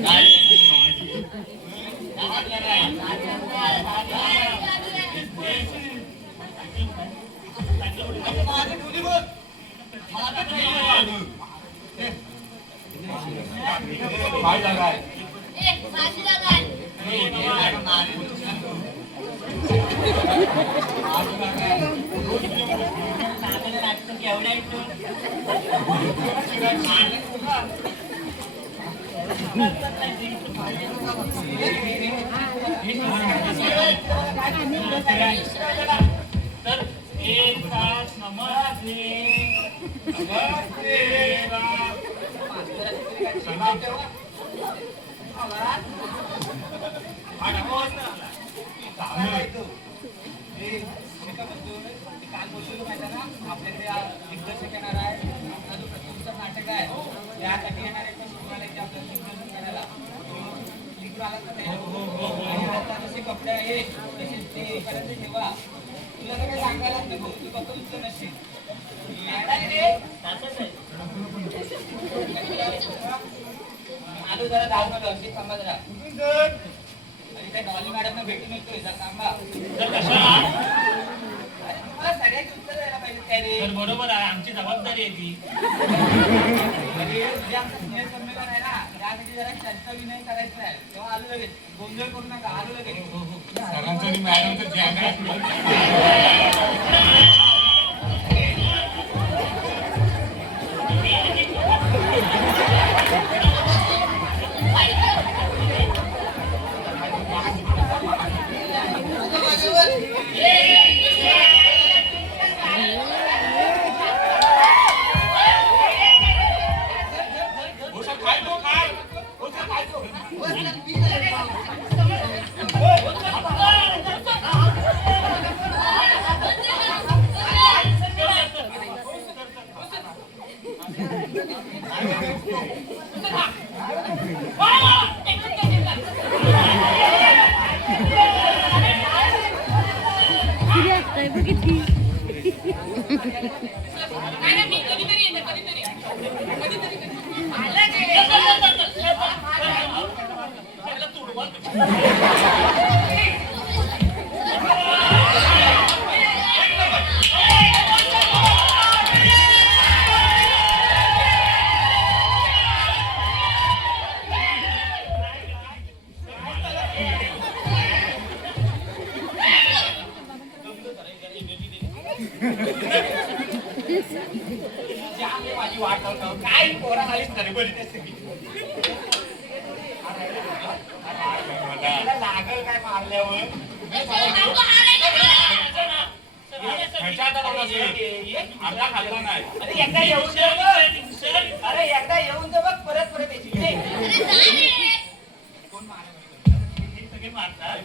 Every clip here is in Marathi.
काय जागा आहे? माझी जागा आहे. तर एक तास नमस्ते आपल्याकडे दिग्दर्शक येणार आहे, तुमचं नाटक आहे, यासाठी येणार आहे करायला जसे कपडे आहे तसे ते पर्यंत ठेवा. तुला तर काही सांगायलाच नको, तू फक्त तुझं नशीब. आलो जरा धाव मला अशी थांबा जरा. आणि त्या डॉली मॅडमना भेटून येतोय जरा थांबा. तुम्हाला सगळ्याची उत्तर द्यायला पाहिजे काय रे? बरोबर आहे, आमची जबाबदारी आहे ती. जे आमचं स्नेह संमेलन आहे ना, त्यासाठी जरा चर्चा विनय करायचं आहे. तेव्हा आलो लगेच, गोंधळ करू नका, आलो लगेच. सरांचं मॅडमचं ध्यान आहे. माझी वाट लावतो काय पोरा खाली लागल काय मारल्यावर खाल्ला नाही. अरे एकदा येऊन दे बघ. अरे एकदा येऊन दे बघ, परत परत यायची. कोण सगळे मारतात.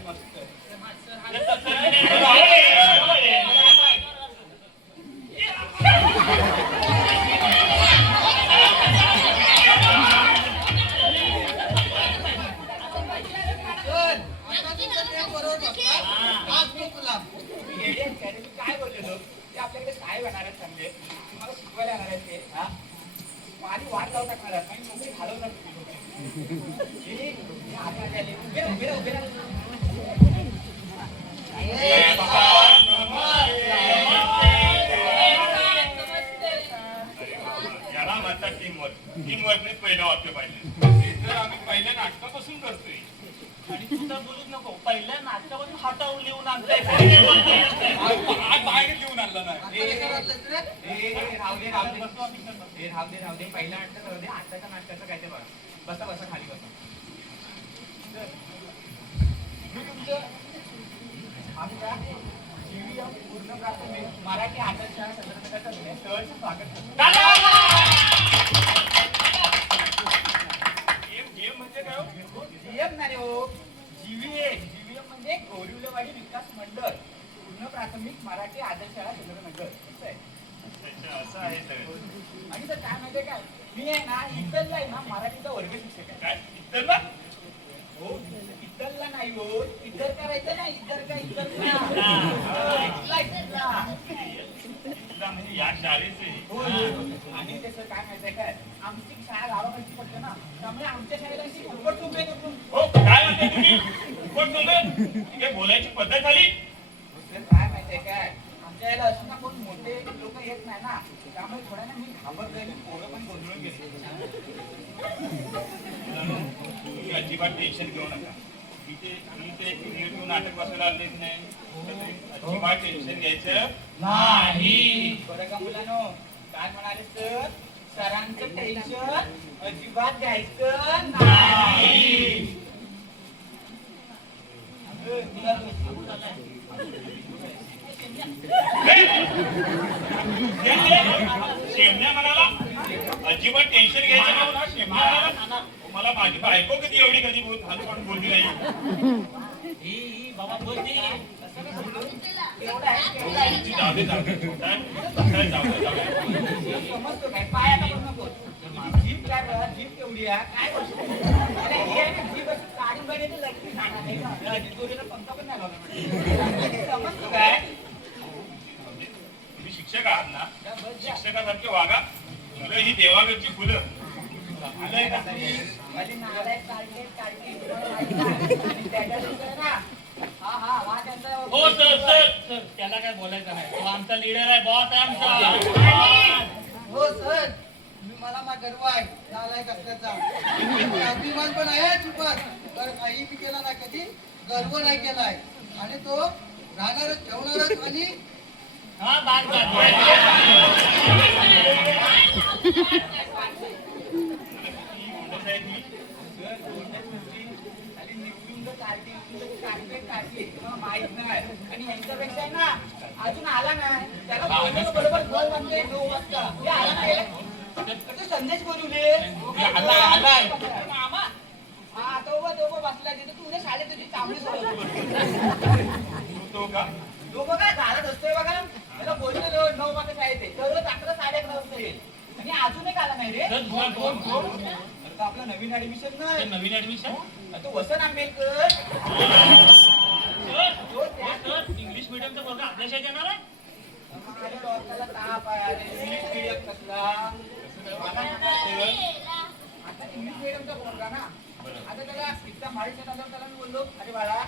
काय बोललेलो ते आपल्याकडे काय येणार आहेत चांगले, तुम्हाला शिकवायला येणार आहेत ते. माझी वाट लावून टाकणार आहेत, माझी नोकरी घालवणार याला म्हणतात टीमवर्क. टीमवर्कने पहिलं वाक्य पाहिजे. तर आम्ही पहिल्या नाटकापासून करतोय. आणि तू तर बोलूच नको, पहिल्या नाटकापासून हातावर लिहून आणताय. बाहेर लिहून आणलं नाही. राहू दे पहिल्या नाटक राहू दे, आताच्या नाटकाचं काय ते बघा. बसा बसा खाली बसा. आमच्या जीवीएम पूर्ण प्राथमिक मराठी आदर्श शाळा संदर्भाचं सहर्ष स्वागत गेम म्हणजे काय? जीएम नाही हो, जीवीएम म्हणजे गोरिवलेवाडी विकास मंडळ पूर्ण प्राथमिक मराठी आदर्श शाळा संदर्भ मंडळ. असं आहे सगळं. आणि तर काय माहितीये काय, मी आहे ना इतरला आहे ना मराठीचा वर्ग शिक्षक आहे. काय इतरला? हो इतरला नाही हो, इतर करायचं ना, इतर का इतर म्हणजे या शाळेचे. आणि त्याचं काय माहितीये काय, आमची शाळा गावाकडची पडते ना, त्यामुळे आमच्या शाळेला अशी फुकट तुकडे करून हो काय म्हणते तुम्ही कोण तुम्ही हे बोलायची पद्धत झाली सर काय माहितीये काय आमच्या याला असं ना कोण मोठे लोक येत नाही ना त्यामुळे थोड्या ना मी घाबरतोय मी पोरं पण गोंधळून गेले तुम्ही अजिबात टेन्शन घेऊ नका मी ते क्रिएटिव्ह नाटक बसवायला आलेच नाही अजिबात टेन्शन घ्यायचं नाही बरं का मुलांनो काय म्हणाले सर सरांचं टेन्शन अजिबात घ्यायचं नाही शेमण्या म्हणाला अजिबात टेन्शन घ्यायचं नाही ना शेमण्या म्हणाला मला माझी बायको कधी एवढी कधी बोलली नाही ही बाबा बोलती एवढं आहे जाऊ दे समजतो काय पायाला पण नको जीप काय जीप केवढी आहे काय गोष्ट अरे ही आहे ना जीप अशी काढून बघायची लगेच खाणार नाही ना जिजोरीला पंखा पण नाही लावला समजतो काय तुम्ही शिक्षक आहात ना शिक्षकासारखे वागा मुलं ही देवाघरची फुलं आलंय का माझी नालायक काढली त्याच्यानंतर ना हा त्यांचा हो सर त्याला काय बोलायचं नाही तो आमचा लीडर आहे बॉस आहे आमचा हो सर तुम्ही मला गर्व आहे नालायक असल्याचा अभिमान पण आहे चुपत तर काही बी केला नाही कधी गर्व नाही केलाय आणि तो राहणारच ठेवणारच आणि हा बाग माहित नाही आणि यांच्यापेक्षा ना अजून आला नाही त्याला बरोबर 2 वाजता 9 वाजता हे आला नाही संदेश बोलवले मामा हा तो बसला तिथे तू उद्या शाळेत तुझी चांगली तो का तो बघा घरात असतोय बघा त्याला बोललेलो 9 वाजता शाळेत आहे दररोज 11 11:30 वाजता येईल आणि अजून एक आला नाही रे कोण तर आपला नवीन ऍडमिशन नाही नवीन ऍडमिशन तो वसन आंबेडकर इंग्लिश मिडियमचा पोरगा आपल्या शाळेत येणार आहे माझ्या डोक्याला ताप आहे अरे इंग्लिश मीडियम कसला आता इंग्लिश मीडियमचा पोरगा ना आता त्याला इतका माळीच्या नंतर त्याला मी बोललो अरे बाळा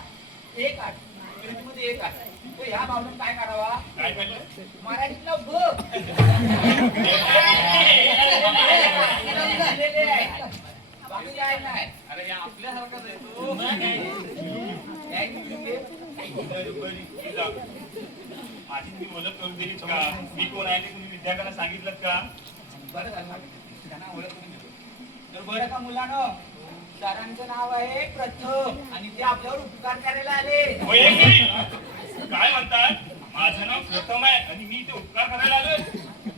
एक आठ इंग्रजीमध्ये एक आठ तो ह्या भावनेत काय करावा काय म्हणलं मराठीतला ब बाकी काय नाही अरे आपल्यासारखाच आहे तो माझी तुम्ही ओळख करून दिलीच का मी कोण आहे ते तुम्ही विद्यार्थ्यांना सांगितलं का बरं झालं त्यांना ओळख करून देतो तर बरं का मुलांनो सरांचं नाव आहे प्रथम आणि ते आपल्यावर उपकार करायला आले काय म्हणतात माझं नाव प्रथम आहे आणि मी ते उपकार करायला आलोय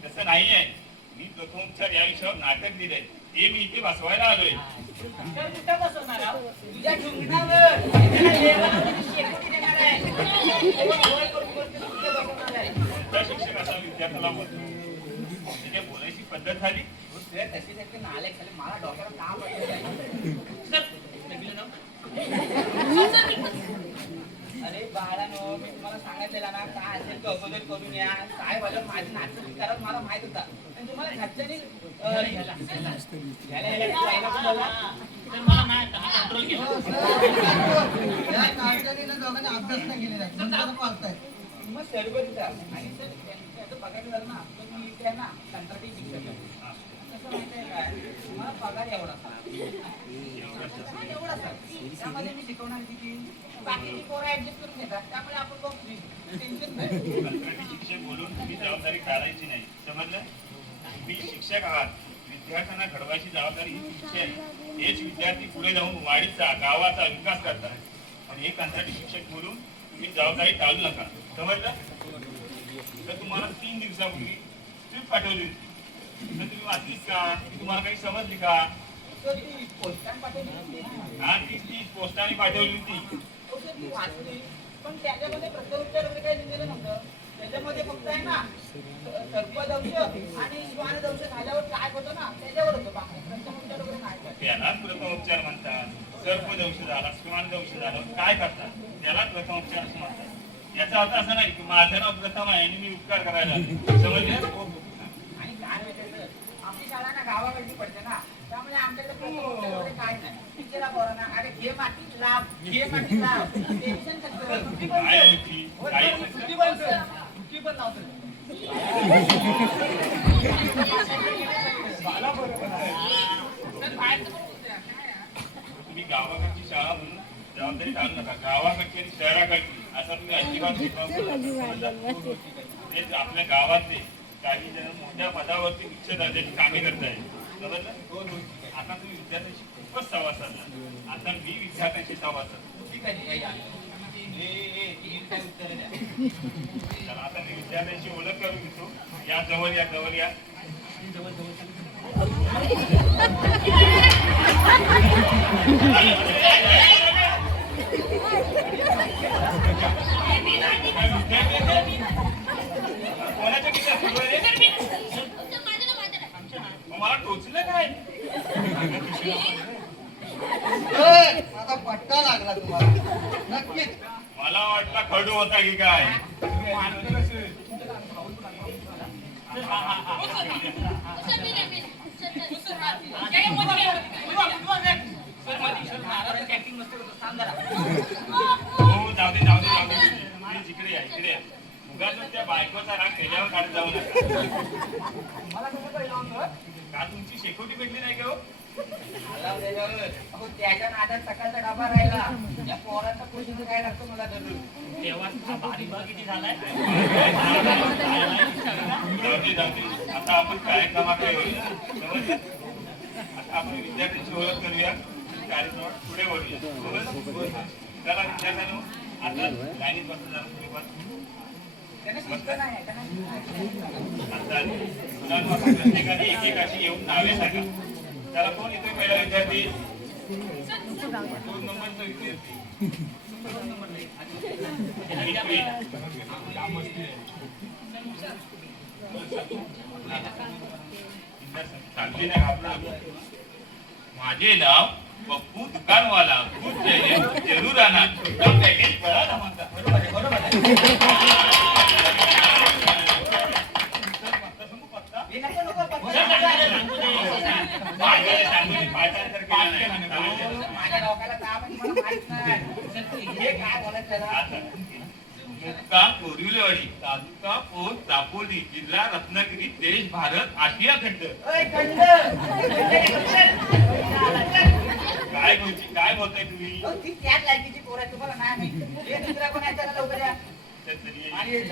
तसं नाहीये मी प्रथमोपचार या विषयावर नाटक दिलंय ते मी इथे बसवायला आलोय तर कुठं बसवणार आहो? तुझ्या ढुंगणावर त्याला लेवाला तुझी शेकोटी देणार आहे ओळ करून कुठं बसवणार आहे कोणता शिक्षक असा विद्यार्थ्याला बोलतो त्याच्या बोलायची पद्धत झाली सर तशी त्याचे नालेक झाले मला डोक्याला ताप आहे अरे बाळानो मी तुम्हाला सांगितलेलं ना काय असेल तो अगोदर करून या काय झालं माझी नाटक करत मला माहित होता आणि तुम्हाला घरच्यांनी मला नाही कंट्रोल केलं हो, सर, या कारखान्याला दोघांनी अभ्यास नाही केलेला आहे नंतर पाहताय मग सर्व देतात आणि सर त्याचं बघायचं झालं ना तर मी इथे आहे ना कंत्राटी शिक्षक आहे कसं माहिती आहे काय मला पगार एवढा सर त्यामध्ये मी शिकवणार किती बाकीची पोरं ऍडजस्ट करून घेतात त्यामुळे आपण बघ टेन्शन नाही कंत्राटी शिक्षक बोलून तुम्ही जबाबदारी टाळायची नाही समजलं तुम्ही शिक्षक आहात विद्यार्थ्यांना घडवायची जबाबदारी ही तुमची आहे हेच विद्यार्थी पुढे जाऊन वाडीचा गावाचा विकास करतात आणि हे कंत्राटी शिक्षक बोलून तुम्ही जबाबदारी टाळू नका समजलं तर तुम्हाला 3 दिवसापूर्वी ट्रिप पाठवली होती तर तुम्ही वाचलीत का तुम्हाला काही समजली का सर ती पोस्टाने पाठवली होती ना हा ती पोस्टाने पाठवली होती हो सर ती वाचली पण त्याच्यामध्ये प्रत्युत्तर वगैरे काही दिलेलं नव्हतं त्याच्यामध्ये फक्त आहे ना सर्पदंश आणि श्वानदंश झाल्यावर काय होतं ना त्याच्यावर होतं बाकी प्रत्युत्तर वगैरे नाही काय त्यालाच प्रथमोपचार म्हणतात सर्पदंश झाला श्वानदंश झाला काय करतात त्यालाच प्रथमोपचार असं म्हणतात याचा अर्थ असा नाही की माझं नाव प्रथम आहे आणि मी उपकार करायला समजले आणि काय माहिती सर आपली शाळा ना गावाकडची पडते ना त्यामुळे आमच्याकडे प्रथमोपचार पोरांना, अरे घे मातीत लाव, घे मातीत लाव. टेन्शन कसं? सुट्टी पण काय कर. होती? होय, काय होय, सुट्टी पण कर. सुट्टी पण लावतो. मला बरोबर आहे. तर बाहेरचं पण होतं. तुम्ही गावाकडची शाळा म्हणून जबाबदारी टाळू नका. गावाकडची आणि शहराकडची असा तुम्ही अजिबात भेदभाव करू नका. तेच आपल्या गावातले काही जण मोठ्या पदावरती उच्च दर्जाची कामे करताय. समजलं? आता तुम्ही विद्यार्थ्यांशी खूपच संवाद साधला. आता मी विद्यार्थ्यांशी संवाद साधतो. ठीक आहे, ठीक आहे. तुम्ही काय उत्तरं द्या. चला आता मी विद्यार्थ्यांची ओळख करून घेतो. या जवळ या, जवळ या. कोणाच्या किती सुरू आहे? मग मला टोचलं काय? आता पट्टा लागला तुम्हाला नक्कीच. मला वाटला खडू होता की काय? कॅन्टीन मस्त होतं. सांग जरा. हो जाऊ दे जाऊ दे जाऊ दे. प्लीज इकडे या इकडे या. उगाच त्या बायकोचा राग त्याच्यावर काढत जाऊ नका. मला कसं कळलं होतं? का तुमची शेकोटी भेटली नाही का हो? आला त्याच्यावर. अहो, त्याच्या नादात सकाळचा डबा राहिला. त्या पोराचा क्वेश्चन काय लागतो मला धरून. तेव्हा भारी भाग किती झालाय जाऊ दे जाऊ दे. आता आपण कार्यक्रमाकडे वळूया. समजलं? आता आपण विद्यार्थ्यांची ओळख करूया. कार्यक्रमात पुढे वळूया. समजलं? चला विद्यार्थ्यांनो आता लाईनीत बसून जरा थोडीफार. त्याने शिस्त नाही आहे. आता मुलांना प्रत्येकाने एकेकाशी येऊन नावे सांगा. त्याला कोण येतोय पहिला विद्यार्थी? 2 नंबरचा विद्यार्थी. चांगली नाही घाबरू. माझे नाव पप्पू दुकानवाला खूप जरूर राहणार. छोटा पॅकेज बळा ना म्हणतात. बरोबर आहे, बरोबर आहे. हे नको, नको, पत्ता नको. माझ्या डोक्याला ताप आहे, मला माहित नाही. हे काय बोलायचं त्याला? मुक्काम कोरिवलेवाडी, तालुका पोस्ट, दापोली, जिल्हा रत्नागिरी, देश भारत, आशिया खंड. ओय, खंड. काय बोलताय तुम्ही? अहो, ती त्याच लायकीची पोरं आहे, तुम्हाला नाही माहिती. हे दुसरा कोण आहे त्याला लवकर या. तरी आणि हे-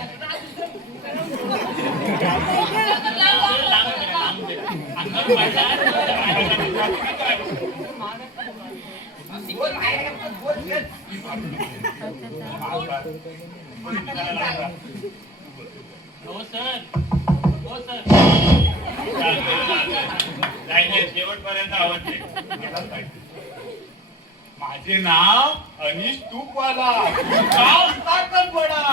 बोल, बाहेर ये, बोल, चल. हो सर हो सर शेवटपर्यंत आवडते. माझे नाव अनिश तूपवाला, गाव साखरपडा.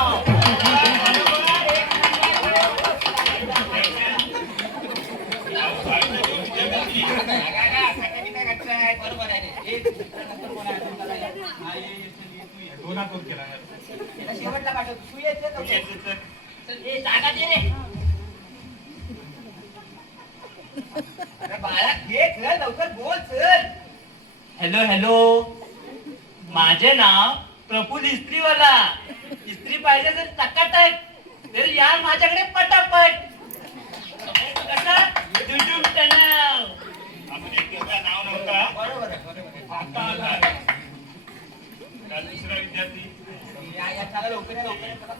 बरोबर आहे रे. एक नंतर कोण आहे तुम्हाला या. हा, ये, चल, ये, तू ये. दोनातून केला त्याला शेवटला पाठव. तू ये, चल, लवकर. चल, ए, जागा दे रे. अरे बाळा, घे, चल, लवकर बोल, चल. हॅलो हॅलो माझे नाव प्रफुल इस्त्रीवाला. इस्त्री पाहिजे तर टकाटक, तर या माझ्याकडे पटापट. कसं दुडूम तणाव. आपण एकट्याचं नाव नव्हता. बरोबर आहे, बरोबर आहे. आता आला. का दुसरा विद्यार्थी? या, या, चला, लवकर या, लवकर या, चला.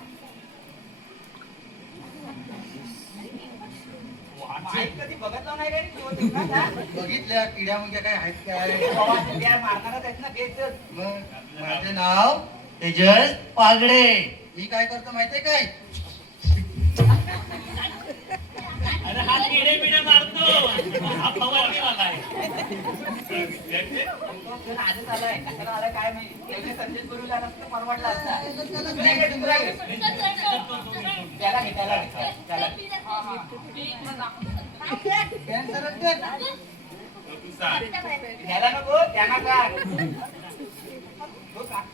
माईक कधी बघितलं नाही रे, किंवा तेव्हा ना? बघितल्या किड्या मुंग्या काय आहेत काय? बाबा, ते त्या मारणारच आहेत ना, तेच. मग माझे नाव तेजस पागडे. मी काय करतो माहितीये काय? अरे हा किडे बिडे मारतो, हा फवारणीवाला आहे. विद्यार्थी? तो जण आजच आलाय, कशाला आलाय काय माहिती. त्याने संदेश करूला नसतं, परवडला असता. दुसरा घे, दुसरा घे. त्याला घे, त्याला घे, त्याला घे. कॅन्सर असते. तो तू सांग. त्याला नको, त्यांना टाक. तो टाक.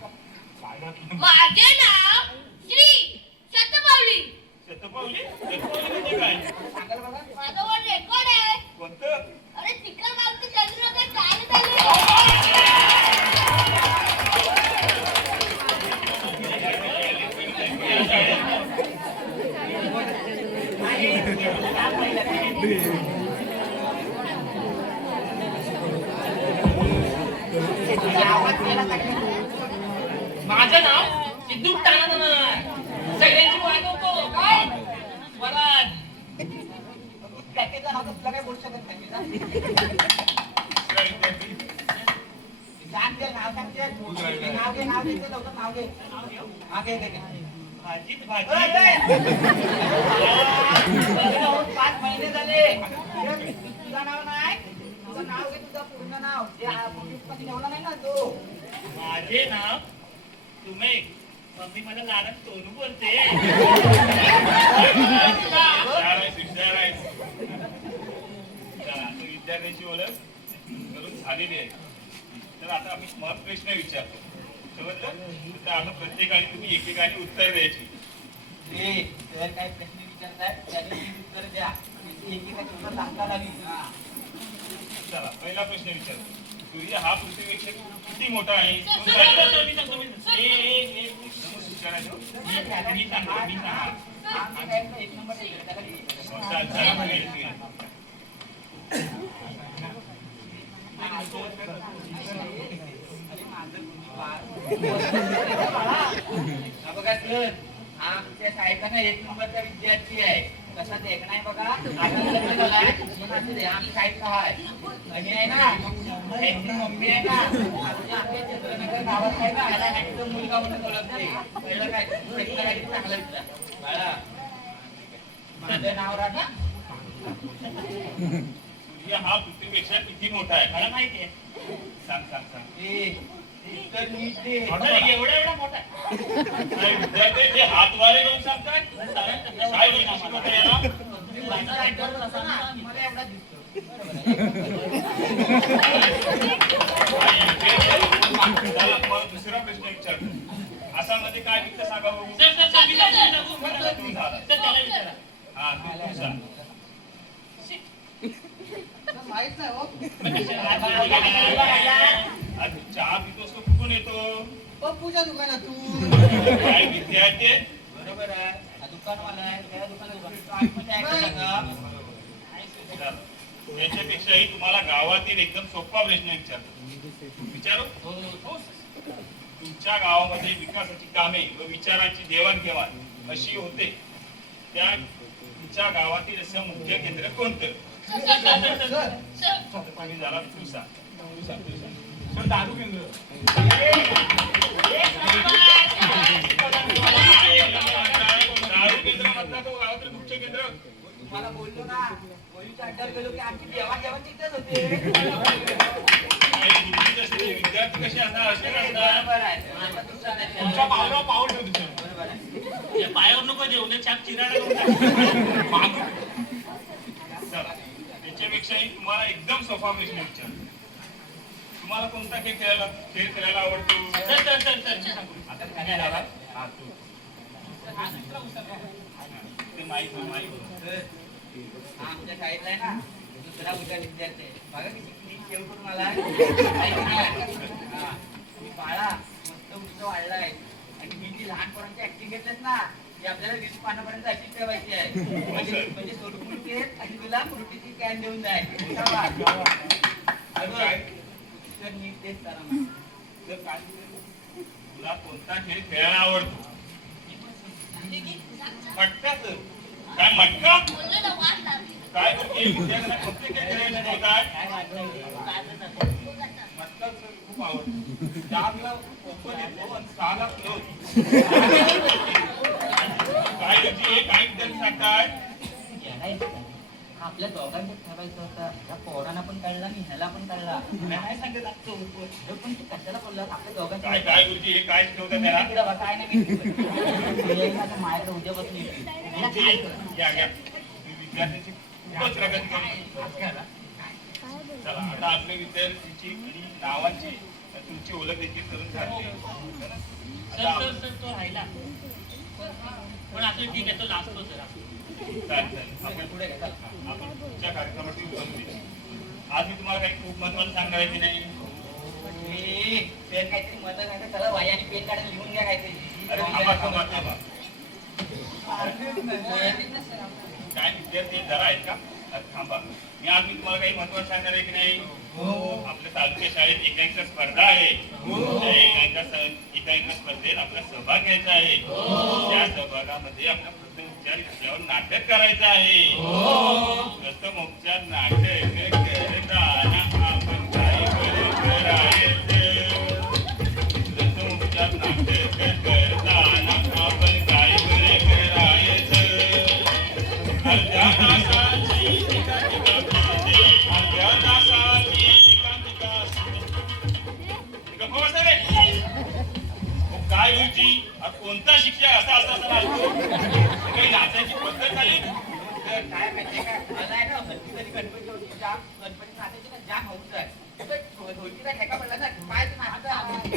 माझे नाव श्री शतपावली. शतपावली? शतपावली म्हणजे काय? सांगाल बघा. माझं वर रेकॉर्ड आहे. कोणतं? अरे तिकडे मागचं चंद्र काय चालत आलं. याला सांगितलं. माझं नाव सिद्धू टाणा सगळ्यांची वागवतो काय मला पॅकेजचं नाव तर तुला काय बोलू शकत नाही मी ना. दुसरा विद्यार्थी सांग ते नाव सांग ते. नाव घे ते लवकर नाव घे. हा घे. भाजीत ओय, भाजी ओय. लग्न होऊन 5 महिने झाले. तुझं नाव नाही. तुझं नाव घे, तुझं पूर्ण नाव. ते पोलिसमध्ये ठेवला नाही ना तू. माझे नाव तुम्ही मम्मी मला लाडत सोनू बोलते हुशार आहे. चला, आता विद्यार्थ्यांची ओळख करून झालेली आहे. तर आता आम्ही मग प्रश्न विचारतो. समजलं? तर आता प्रत्येकाने तुम्ही एकेकाने उत्तर द्यायची. ए, जर काही प्रश्न विचारताय त्याचे उत्तर द्या. एकेकाची उत्तर सांगता आली. चला, पहिला प्रश्न विचारतो. सूर्य हा पृथ्वीपेक्षा किती मोठा आहे? सर, कोणता सर, आहे? सर, मी सांगतो विचारायचं. मी सांगतो एक नंबर त्याला चला, बघा इथे. बघा सर, आमच्या शाळेचा ना 1 नंबरचा विद्यार्थी आहे. कसा ते एक नाही बघा, आता लग्न झालाय, पण असू दे, आमच्या शाळेचा आहे. आणि आहे ना, त्यांची मम्मी आहे ना, आमच्या चंद्रनगर गावात आहे ना, याला ह्यांचं मुलगा म्हणून ओळखते. कळलं काय? शेतकऱ्याला किती चांगलं विचार. बाळा, माझं नाव राधा. सूर्य हा पृथ्वीपेक्षा किती मोठा आहे? मला माहिती आहे सांग. उत्तर नीट दे. एवढा मोठा नाही, विद्यार्थी जे हात वारे घेऊन सांगतात काय गोष्टी शिकवता येणार? माझा ऐकत असा ना, मला एवढा दिसतो. चला, मग दुसरा प्रश्न विचारतो. आसाममध्ये काय पिकतं सांगा बघू. सर मी सांगतो तू झाला. सर त्याला विचारा हा, तू सांग. तर माहित नाही हो. आज चहा पितोस तो कुठून येतो? पप्पूच्या दुकानातून. काय विद्यार्थी आहे? बरोबर आहे. हा दुकानवाला आहे, त्या दुकानात आतमध्ये ऐकायला का? चला, त्याच्यापेक्षाही तुम्हाला गावातील एकदम सोपा प्रश्न विचारतो. विचारू? तुमच्या गावामध्ये विकासाची कामे व विचारांची देवाणघेवाण अशी होते, त्या तुमच्या गावातील असं मुख्य केंद्र कोणतं? तुम्ही झाला तू सांग. दारू केंद्र. दारू केंद्र म्हटलं तो गावातील मुख्य केंद्र. तुम्हाला बोललो ना, पोलीस अड्ड्यावर गेलो की आमची देवाणघेवाण तिथेच होते. विद्यार्थी कसे असणार असे नसतात. बरोबर आहे. आता तू सांगायचं. तुमच्या पावलावर पाऊल ठेवतो. बरोबर आहे. पायावर नको जेवण छाप चिराडा चला, त्याच्यापेक्षाही तुम्हाला एकदम सोपा प्रश्न विचार. तुम्हाला कोणता खेळ खेळायला आवडतो? सर आता काय झाला? हा, तू. ते माहित आमच्या शाळेतला आहे ना, दुसरा मुलगा विद्यार्थी आहे. बघा किती क्लीन शेव करून आला. बाळा मस्त उंच वाढलाय. आणि मी जी लहान पोरांची ऍक्टिंग घेतलेत ना, ती आपल्याला 20 पानापर्यंत अशीच ठेवायची आहे. म्हणजे सोडून मुलगी आणि तुला फ्रुटीची कॅन देऊन जायची. तर नीट तेच करा मग. तर काय तुला कोणता खेळ खेळायला आवडतो? मटका सर. काय मटका? काय करते विद्यार्थ्यांना कोणते खेळ खेळायला शिकवतात? मटका सर खूप आवडतो. चारला ओपन येतो आणि 6ला क्लोज. काय रुची आहे? काय विद्यार्थी सांगतात? आपल्या दोघांचं ठरवायचं होतं. या पोरांना पण कळला आणि ह्याला पण कळला. नाही सांगत असतो पण तू कशाला बोलला? आपल्या दोघांचं काय गुरुजी हे काय शिकवतात त्याला? इकडे बघा, काय नाही मी माझ्याकडे उद्या बसली. घ्या. तुम्ही विद्यार्थ्यांची खूपच प्रगती करतो. चला, आता आपल्या विद्यार्थ्यांची आणि नावांची तुमची ओळख देखील करून झाली. सर तो राहिला पण असं ठीक आहे तो लाजतो जरा. चालेल. आपण पुढच्या कार्यक्रमाची उत्तर आज मी तुम्हाला काही खूप महत्वाचं सांगणार आहे की नाही? पेन काहीतरी मत नाही, चला वाई आणि पेन काढून लिहून घ्या काहीतरी. अरे थांबा. काय विद्यार्थी जरा आहेत का? अरे थांबा. मी आज तुम्हाला काही महत्वाचं सांगणार आहे की नाही? आपल्या तालुक्या शाळेत एकांकिका स्पर्धा आहे. त्या एकांकिका स्पर्धेत आपला सहभाग घ्यायचा आहे. त्या सहभागामध्ये आपला प्रथमोपचार विषयावर नाटक करायचं आहे. प्रथमोपचार नाटक करताना आपण काय करायचं? प्रथमोपचार नाटक करताना आपण काय करायचं? अर्ध्या तासाची एकांकिका असते. अर्ध्या तासाची एकांकिका असते. गप्प बसा रे. काय गुरुजी कोणता शिक्षक असा असतो? काही नाचायची पद्धत झाली. तर काय माहितीये का मला आहे ना भरती जरी गणपती होती गणपती नाचायची ना जाम हौस आहे. तर ढोलकीचा ठेका पडला ना पाय नाचता.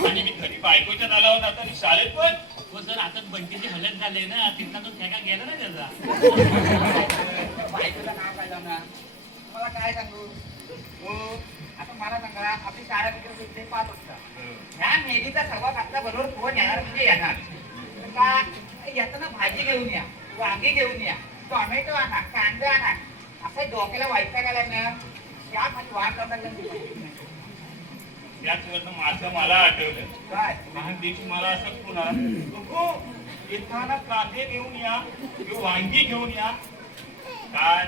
आणि मी घरी बायकोच्या नालावर जातो आणि शाळेत पण हो सर आता बंटीची हलत झाले ना तिथला तो ठेका गेला ना त्याचा. बायकोला नाव काय ना तुम्हाला काय सांगू हो आता मला सांगा आपली शाळा किती होती 5 वाजता. ह्या मेलीचा सव्वा वाजता बरोबर कोण येणार म्हणजे येणार का येताना भाजी घेऊन या वांगी घेऊन या टोमॅटो आणा कांदा आणा असं डोक्याला वाईट गेलाय ना त्या खाली वाट करता त्याच वेळेला माझं मला आठवलं. काय एक दिवशी मला असं पुन्हा बघू येताना कांदे घेऊन या किंवा वांगी घेऊन या. काय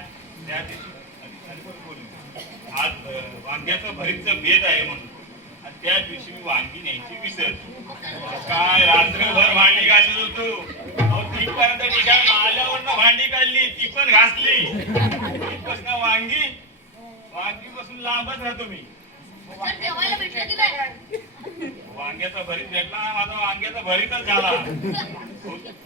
त्या दिवशी आज वांग्याचं भरीतचं भेद आहे म्हणून आणि त्या दिवशी मी वांगी न्यायची विसरलो. काय रात्रभर भांडी घासत होतो. अहो तिथपर्यंत निघा आल्यावरनं भांडी काढली ती पण घासली. तिथपासून वांगी पासून लांबच राहतो मी. सर जेवायला भेटलं की नाही? वांग्याचा भरीत भेटला ना माझा वांग्याचा भरीतच झाला.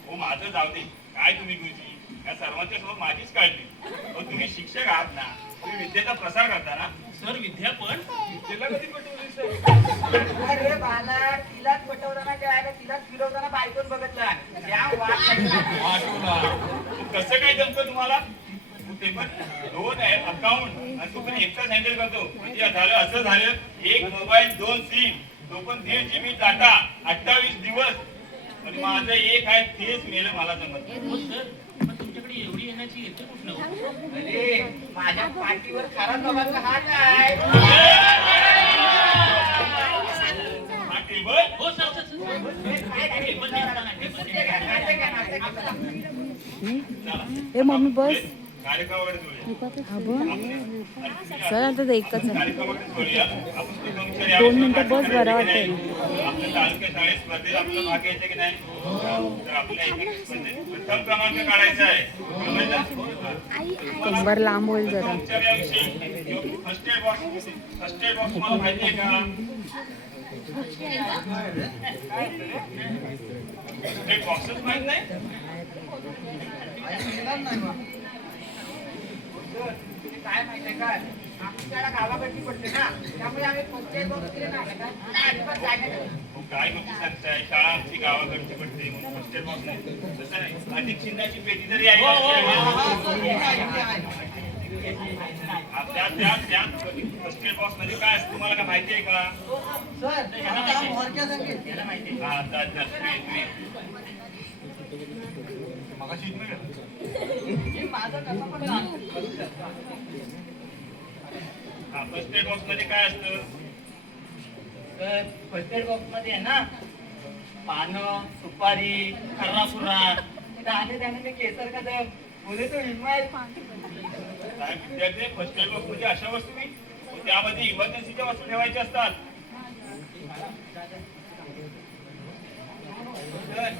हो माझं जाऊ दे. काय तुम्ही गुरुजी या सर्वांच्या समोर माझीच काढली. हो तुम्ही शिक्षक आहात ना तुम्ही विद्येचा प्रसार करता ना. सर विद्या पण विद्येला कधी पटवली सर? अरे बाला तिलाच पटवताना काय का तिलाच फिरवताना बायकोन बघितला त्या वाटोला कसं काय जमतं तुम्हाला? ते पण 2 आहेत अकाउंट आणि तू पण एकटाच हँडल करतो. म्हणजे झालं असं झालं 1 मोबाईल 2 सिम तो पण 1.5 GB डाटा 28 दिवस आणि माझं एक आहे तेच मेलं मला जमत. हो सर पण तुमच्याकडे एवढी येण्याची येते कुठलं? अरे माझ्या पाठीवर खरा बाबांचा हात आहे. हा टेबल हो सर सर सर काय टेबल नेमका नाही, टेबल चला. ए मम्मी बस कार्यक्रमाकडे जोडूया. चल आता एकच आहे. कार्यक्रमाकडे जोडूया. आपण ते कर्मचारी 2 मिनिटं बस कार्यक्रमाकडे बरं गेले वाटेल. नाही. आपल्या तालुक्या शाळेत स्पर्धेत आपला भाग घ्यायचा की नाही? तर आपल्या एका स्पर्धेत प्रथम क्रमांक काढायचा आहे. समजलं? कंबर लांब होईल जरा. कर्मचाऱ्याविषयी फर्स्ट एड बॉक्स तुम्हाला माहिती आहे का? फर्स्ट एड बॉक्सच माहित नाही? नाही बा. काय माहितीये का आपल्याला गावाकडची पडते ना त्यामुळे आम्ही कोणत्याही गोष्टी ना अजिबात जायला हो, काय गोष्टी सांगताय? शाळा आमची गावाकडची पडते म्हणून फर्स्ट एड बॉक्स नाही. तसं नाही. अधिक चिन्हाची पेटी जरी आहे हा, सर, हे आहे, हे आहे. त्या फर्स्ट एड बॉक्स मध्ये काय असतं तुम्हाला काय माहिती आहे का? सर आता मोरक्या संगीत याला माहिती आहे. हा, मगाशी इथनं गेला. माझं कसं पण हा, फर्स्ट एड बॉक्स मध्ये काय असतं? फर्स्ट एड बॉक्स मध्ये आहे ना पानं सुपारी खर्राफुरा दाणे दाणे केसर कदम बोले तो हिमाय काय विद्यार्थी फर्स्ट एड बॉक्स मध्ये अशा वस्तू नाही त्यामध्ये इमर्जन्सीच्या वस्तू ठेवायच्या असतात.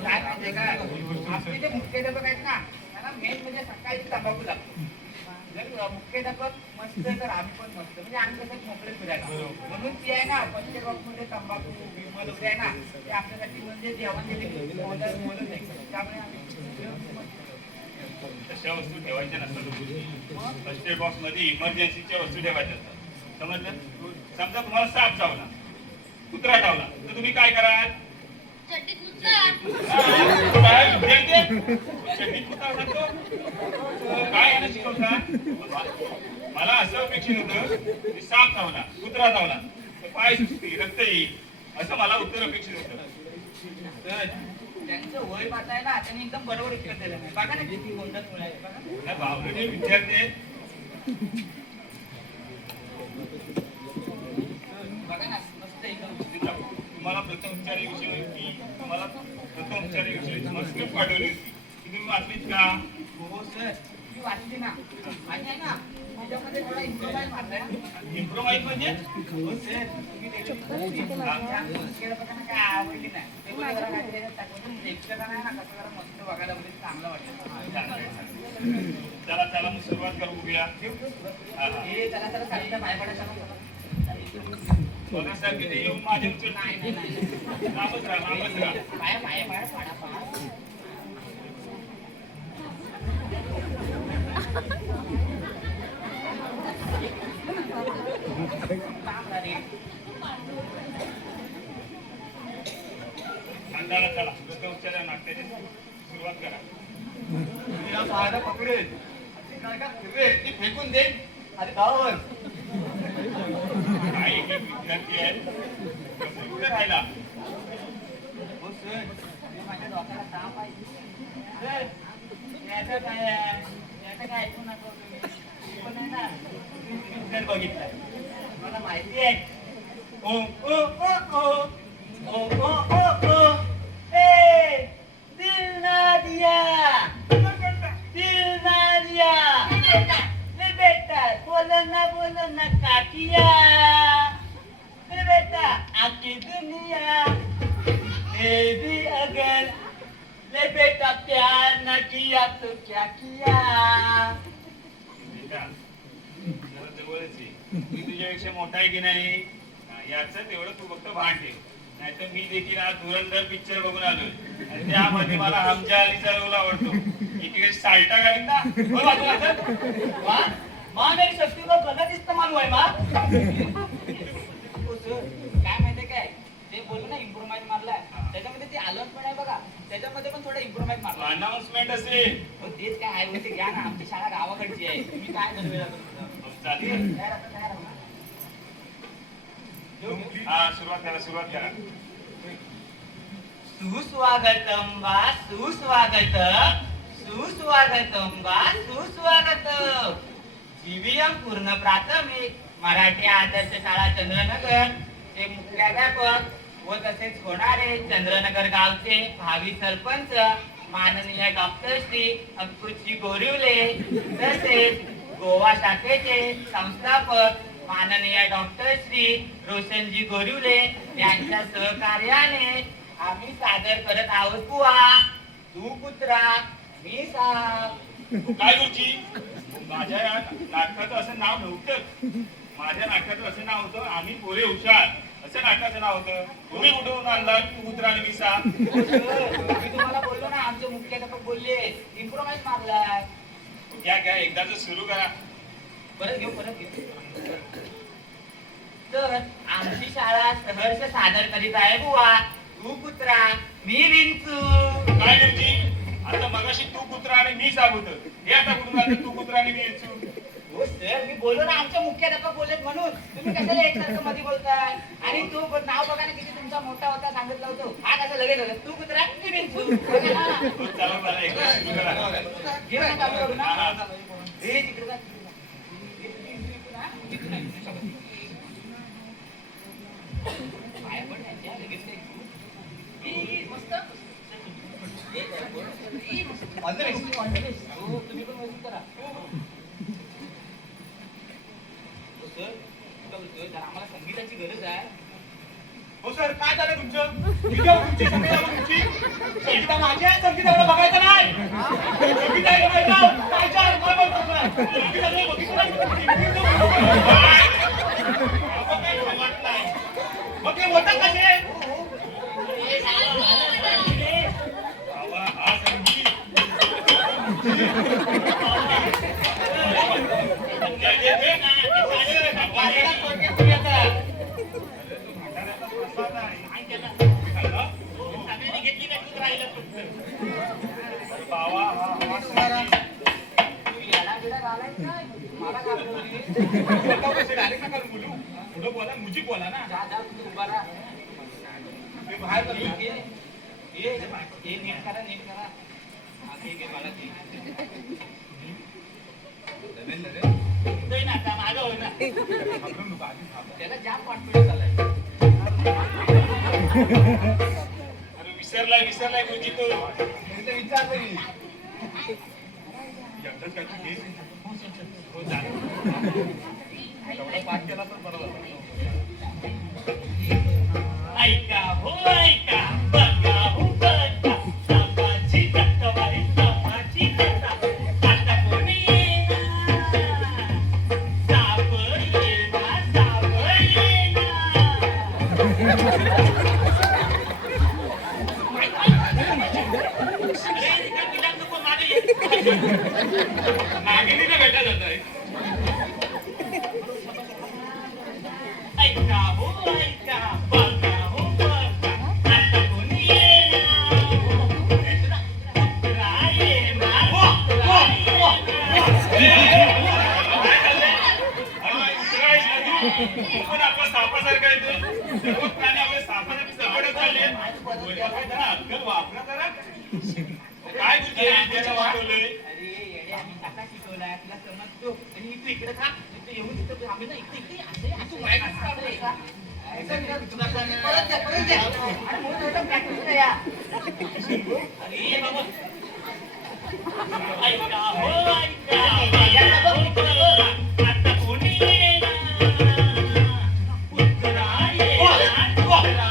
काय माहितीये का आपले जे मुख्याध्यापक आहेत ना त्यांना मेन म्हणजे सकाळी तंबाखू लागतो. जर मुख्याध्यापक मस्त तर आम्ही पण मस्त म्हणजे आम्ही कसं मोकळे फिरायला म्हणून ती आहे ना फर्स्ट एड बॉक्स मध्ये तंबाखू विमल वगैरे आहे ना ते आपल्यासाठी म्हणजे जेवण दिले मोलच नाही त्यामुळे आम्ही तशा वस्तू ठेवायच्या नसतात. फर्स्ट एड बॉक्स मध्ये इमर्जन्सीच्या वस्तू ठेवायच्या असतात. समजलं? समजा तुम्हाला साप चावला कुत्रा चावला तर तुम्ही काय कराल? चड्डीत मुतला. काय विद्यार्थी? चड्डीत कुत्रा सांगतो? काय यानं शिकवता? मला असं अपेक्षित होतं की साप चावला कुत्रा चावला तर पाय सुचतील रक्त येईल असं मला उत्तर अपेक्षित होतं. तर त्यांचं वय पाहत आहे ना त्यांनी एकदम बरोबर उत्तर दिलं नाही बघा ना किती कोणत्या मुळे आहे बघा बावडे विद्यार्थी आहेत. तुम्हाला प्रथमोपचाराविषयी स्क्रिप्ट पाठवली होती ती तुम्ही वाचलीत का? हो सर मी वाचली ना आणि आहे ना त्याच्यामध्ये थोडा इम्प्रोवाइज मारलाय. इम्प्रोवाइज म्हणजे हो सर तुम्ही काय आवडली नाही ते बोलले जरा काय त्याच्यात टाकून प्रेक्षकांना आहे ना कसं जरा मस्त बघायला म्हणजे चांगलं वाटतं. चला चला मग सुरुवात करू बघूया. हे चला चला साईडला पाय पडायचा ना. बघासारखे ते येऊन माझ्या नाही नाही नाही लांबच राहा. पाय पाय पाय पाडा पाड. अंधारा चला प्रथमोपचार नाट्याची सुरुवात करा. तिला पाहायला पकडेल काय का फिरवेल ती फेकून देईल आणि गावावर काय एक एक विद्यार्थी आहे कसं कुठे राहिला? हो सर हे माझ्या डोक्याला ताप आहे सर. याचं काय आहे याचं काय ऐकू नका तुम्ही पण आहे ना पिक्चर बघितलाय मला माहिती आहे. ओ ओ ओ ओ ओ ओ ओ ओ ए दिल ना दिया ले बेटा बोलो ना काकिया ले बेटा आकी दुनिया बेबी अगर ले बेटा प्यार न किया तो क्या किया. बेटा, जरा जवळच ये. मी तुझ्यापेक्षा मोठा आहे की नाही याच तेवढं तू फक्त भान ठेव. नाहीतर मी देखील आज धुरंधर पिक्चर बघून आलोय आणि त्यामध्ये मला हमजा अलीचा रोल आवडतो. एकीकडे साल्टा घालीन ना हो बाजूला सर. माँ मेरी शक्ति का गलत इस्तेमाल हुआ है माँ. काय माहितीये काय ते बोललो ना इम्प्रोवाइज मारलाय त्याच्यामध्ये ते आलोच पण आहे बघा त्याच्यामध्ये पण थोडा इम्प्रोवाइज मारला. अनाउन्समेंट असेल हो तेच काय आहे ते घ्या ना आमची शाळा गावाकडची आहे तुम्ही काय दरवेळेला करता. चालेल. तयार आता तयार हो ना. हा सुरुवात करा. सुस्वागतम बा सुस्वागतम बा सुस्वागतम. जीवीएम पूर्ण प्राथमिक मराठी आदर्श शाळा चंद्रनगर चे मुख्याध्यापक व तसेच होणारे चंद्रनगर गावचे भावी सरपंच माननीय डॉक्टर श्री अंकुशजी गोरिवले तसेच गोवा शाखेचे संस्थापक माननीय डॉक्टर श्री रोशनजी गोरिवले यांच्या सहकार्याने आम्ही सादर करत आहोत बुवा तू कुत्रा मी साप. काय गुरुजी माझ्या या नाटकाचं असं नाव नव्हतं. माझ्या नाटकाचं असं नाव होतं आम्ही पोरे हुशार असं नाटकाचं नाव होतं. तुम्ही कुठून आणला तू कुत्रा आणि मी साप? मी तुम्हाला बोललो ना आमचे मुख्याध्यापक बोलले इम्प्रोवाइज मारलाय. घ्या एकदाच सुरू करा. परत घेऊ तर आमची शाळा सहर्ष सादर करीत आहे बुवा तू कुत्रा मी विंचू. काय गुरुजी आता मगाशी तू कुत्रा आणि मी साप होतं हे आता कुठून आलं तू कुत्रा आणि मी येचू? हो सर मी बोललो ना आमचे मुख्याध्यापक बोललेत म्हणून तुम्ही कशाला एकसारखं मध्ये बोलताय. आणि तू नाव बघा ना किती तुमचा मोठा होता सांगितलं होतं हा कसं लगेच तू कुत्रा मी विंचू. बघा ना. चला मला एकदा सुरू करा. घेऊ ना चालू करू ना. हा. हे तिकडे जा. पाय पण त्यांच्या लगेच ते. मस्त. All the best. हो तुम्ही पण मदत करा. सर जर आम्हाला संगीताची गरज आहे. हो सर काय झालं तुमचं? तुमची संगीता तुमची संगीता माझी आहे संगीताकडे बघायचं नाही. संगीता आहे का काय चाल काय बोलतो सर? संगीता नाही बघितलं मग ते होतं कसे? हा संगीत बाबा पुढं बोला मुजी बोला ना. बाहेर नीट करा नीट करा. ठीक आहे मला ते ना आता माझं होय ना त्याला जाम कॉन्फिडन्स आलाय. अरे विसरलाय गुरुजी तू विचार तरी एकदाच काय तू घे. हो, जा. एवढा पाठ केला तर बरं झालं. ऐका हो ऐका बघा हो बघा सापाची टक्कवारी सापाची कथा आता कोणी येणार साप येणार अरे इकडे तुला नको मागे ये. नागिनीला भेटा जात आहे. ऐका हो ऐका बघा हो बघा आता कोणी येणार कुत्रा येणार कुत्रा येणार. पण आपला सापासारखा येतो सर्व प्राणी आपल्या सापासाठी सगळं चालले अक्कल वापरा जरा. काय गुरुजी त्याला वाटवलंय. अरे येडे आम्ही टाका शिकवलाय तुला समजतो आणि तू इकडे खा तिथे येऊन तिथं थांबे ना इकडे असं माहिती का परत द्या आणि म्हणून एवढं प्रॅक्टिस नाही या. अरे बाबा ऐका हो ऐका बघा हो बघा आता कोणी येणार कुत्रा येणार कुत्रा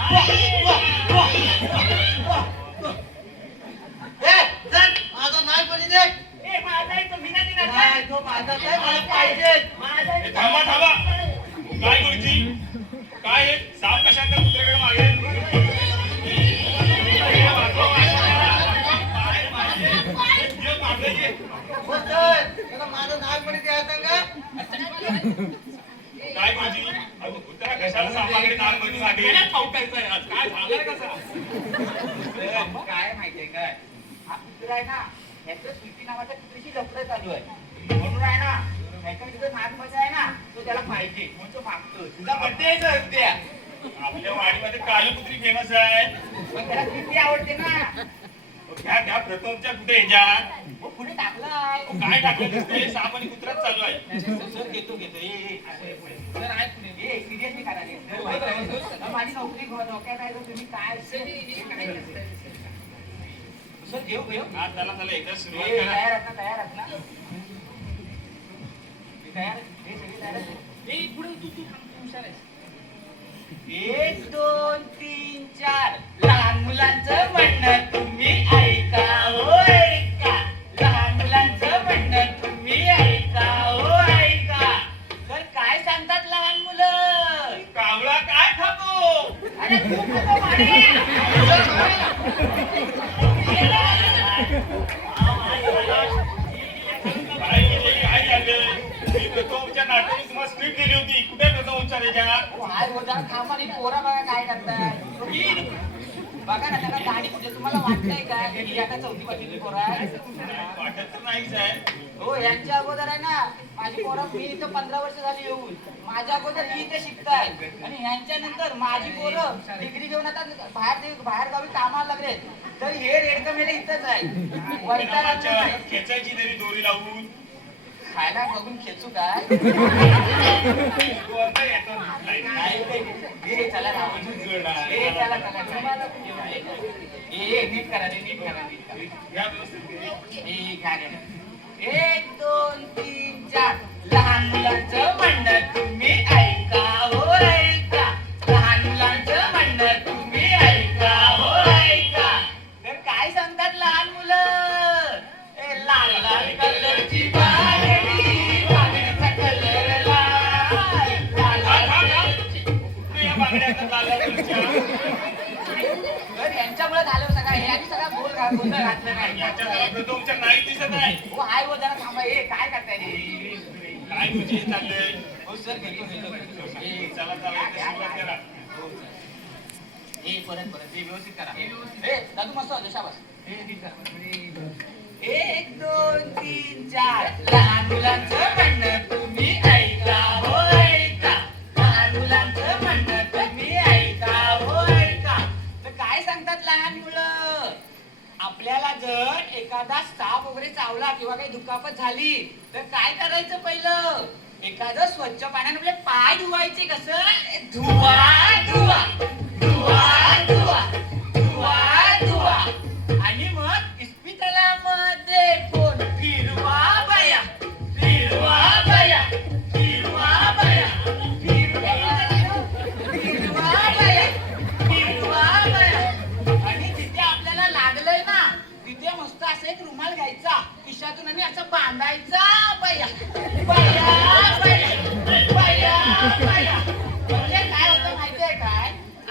चल माझा नाग बनी दे. ए माझा आहे तो भिनाची ना नाही, तो माझाच आहे, मला पाहिजे. माझा आहे ए, थांबा काय गुरुजी काय हे? साप कशात कुत्र्याकडे मागे हो चल, त्याला माझं नाग बनी द्यायचं का? काय गुरुजी अहो, कुत्रा कशाला सापाकडे नागमणी मागे खाऊटायचं आहे आज काय झालंय कसा काय माहितीये काय हा कुत्रा आहे ना ह्याचं स्वीटी नावाच्या कुत्रीची लफडं चालू आहे म्हणून आहे ना ह्याच्या तिथं नाग मजा आहे ना तो त्याला पाहिजे म्हणून तो मागतो तुझा बड्डे आहे उद्या आपल्या वाडीमध्ये काली कुत्री फेमस आहे. पण त्याला किती आवडते ना त्या प्रथमच्या कुठे ह्याच्यात मग पुढे टाकलाय काय टाकलं दिसतंय साप आणि कुत्राच चालू आहे. सर घेतो सर आहे पुढे ए सिरियसली करा माझी नोकरी डोक्यात आहे तर तुम्ही काय सर घेऊ आज त्याला एकदा सुरुवात ए, करा. तयार आहात ना तयार हे सगळे तयार आहेत? ए, पुढे तू हुशार आहेस. 1 2 3 4 लहान मुलांचं म्हणणं तुम्ही ऐका हो ऐका लहान मुलांचं म्हणणं तुम्ही ऐका हो ऐका तर काय सांगतात लहान मुलं कावळा काय खातो. अरे तू खातो मारे. काय झालं मी प्रथमच्या नाटकाने तुम्हाला स्क्रिप्ट दिली होती कुठे प्रथमच्या त्याच्यात हाय होता थांबा आणि पोरा बघा काय करताय बघा ना त्यांना गाडी कुठे तुम्हाला वाटतंय का ही आता 4थी 5वी पोरं आहे वाटत तर नाहीच आहे. हो यांच्या अगोदर आहे ना माझी पोरं मी इथं 15 वर्ष झाली येऊन माझ्या अगोदर ही इथे शिकताय आणि यांच्या नंतर माझी पोरं डिग्री घेऊन आता बाहेर गावी कामाला लागले तर हे रेडकं मेले इथंच आहे नावाच्या खेचायची तरी दोरी लावून खायला बघून खेचू काय कोणता येतो हे चला राव. हे चला हे नीट करा नीट करा या व्यवस्थित हे घ्या घ्या 1 2 3 4 लहान मुलांचं म्हणणं तुम्ही ऐका हो ऐका लहान मुलांचं म्हणणं तुम्ही ऐका हो ऐका तर काय सांगतात लहान मुलं लाल लाल कलरची बांगडी बांगडीचा कलर लाल लाल या बांगड्याचा लाल कलरच्या. तर यांच्यामुळे झालं सगळं हे आणि सगळा गोंधळ घातलं नाही याच्या त्याला प्रथमच्या नाही दिसत आहे. हो हाय हो जरा थांबा हे काय करताय रे काय तुझे चाललंय हो सर घेतो चला चला एकदा सुरुवात करा. हे परत हे व्यवस्थित करा हे दादू मस्त होतं शाबास हे नीट करा 1 2 3 4 लहान मुलांचं म्हणणं तुम्ही ऐका हो ऐका लहान मुलांचं म्हणणं तुम्ही ऐका हो ऐका तर काय सांगतात लहान मुलं आपल्याला जर एखादा साप वगैरे चावला किंवा काही दुखापत झाली तर काय करायचं पहिलं एखादं स्वच्छ पाण्याने आपले पाय धुवायचे कसं धुवा धुवा धुवा धुवा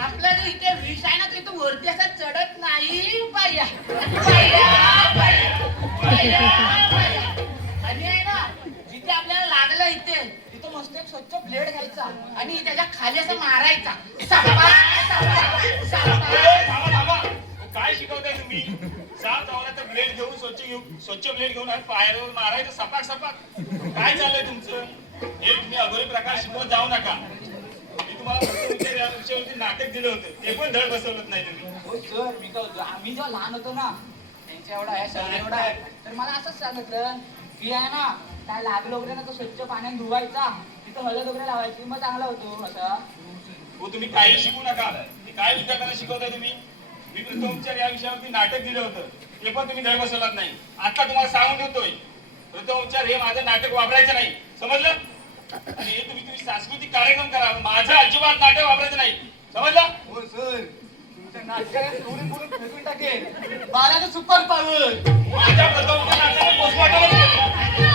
आपलं जे इथे विष आहे ना ते तो वरती असा चढत नाही बाया बाया, बाया, बाया, बाया. आणि आहे ना जिथे आपल्याला लागलं इथे तिथं मस्त एक स्वच्छ ब्लेड घ्यायचा आणि त्याच्या खाली असं मारायचा सापा, सापा, सापा. थांबा. काय शिकवताय तुम्ही? साप चावला तर ब्लेड घेऊन स्वच्छ ब्लेड घेऊन आणि पायावर मारायचं सपाक सपाक. काय चाललंय तुमचं? हे तुम्ही अघोरी प्रकार शिकवत जाऊ नका. मी तुम्हाला फक्त विषय या विषयावरती नाटक दिलं होतं ते पण धड बसवलं नाही तुम्ही. हो सर मी काय होतो आम्ही जेव्हा लहान होतो ना त्यांच्या एवढा आहे सर एवढा आहे तर मला असंच सांगितलं की आहे ना काय लागलं वगैरे ना तो स्वच्छ पाण्यात धुवायचा तिथं हळद वगैरे लावायची मग चांगला होतो असा. हो तुम्ही काही शिकू नका. ते काय विद्यार्थ्यांना शिकवताय तुम्ही? मी प्रथमोपचार या विषयावरती नाटक दिलं होतं ते पण तुम्ही धड बसवलात नाही. आता तुम्हाला सांगून ठेवतोय प्रथमोपचार हे माझं नाटक वापरायचं नाही समजलं? आणि हे तुम्ही सांस्कृतिक कार्यक्रम करा माझं अजिबात नाटक वापरायचं नाही समजलं? हो सर तुमच्या नाटकाला सोडून बोलून फेकून टाकेल बाळाचं सुपर पावर माझ्या प्रथमोपचार नाटकाला पोस्टमॉर्टमच केलं.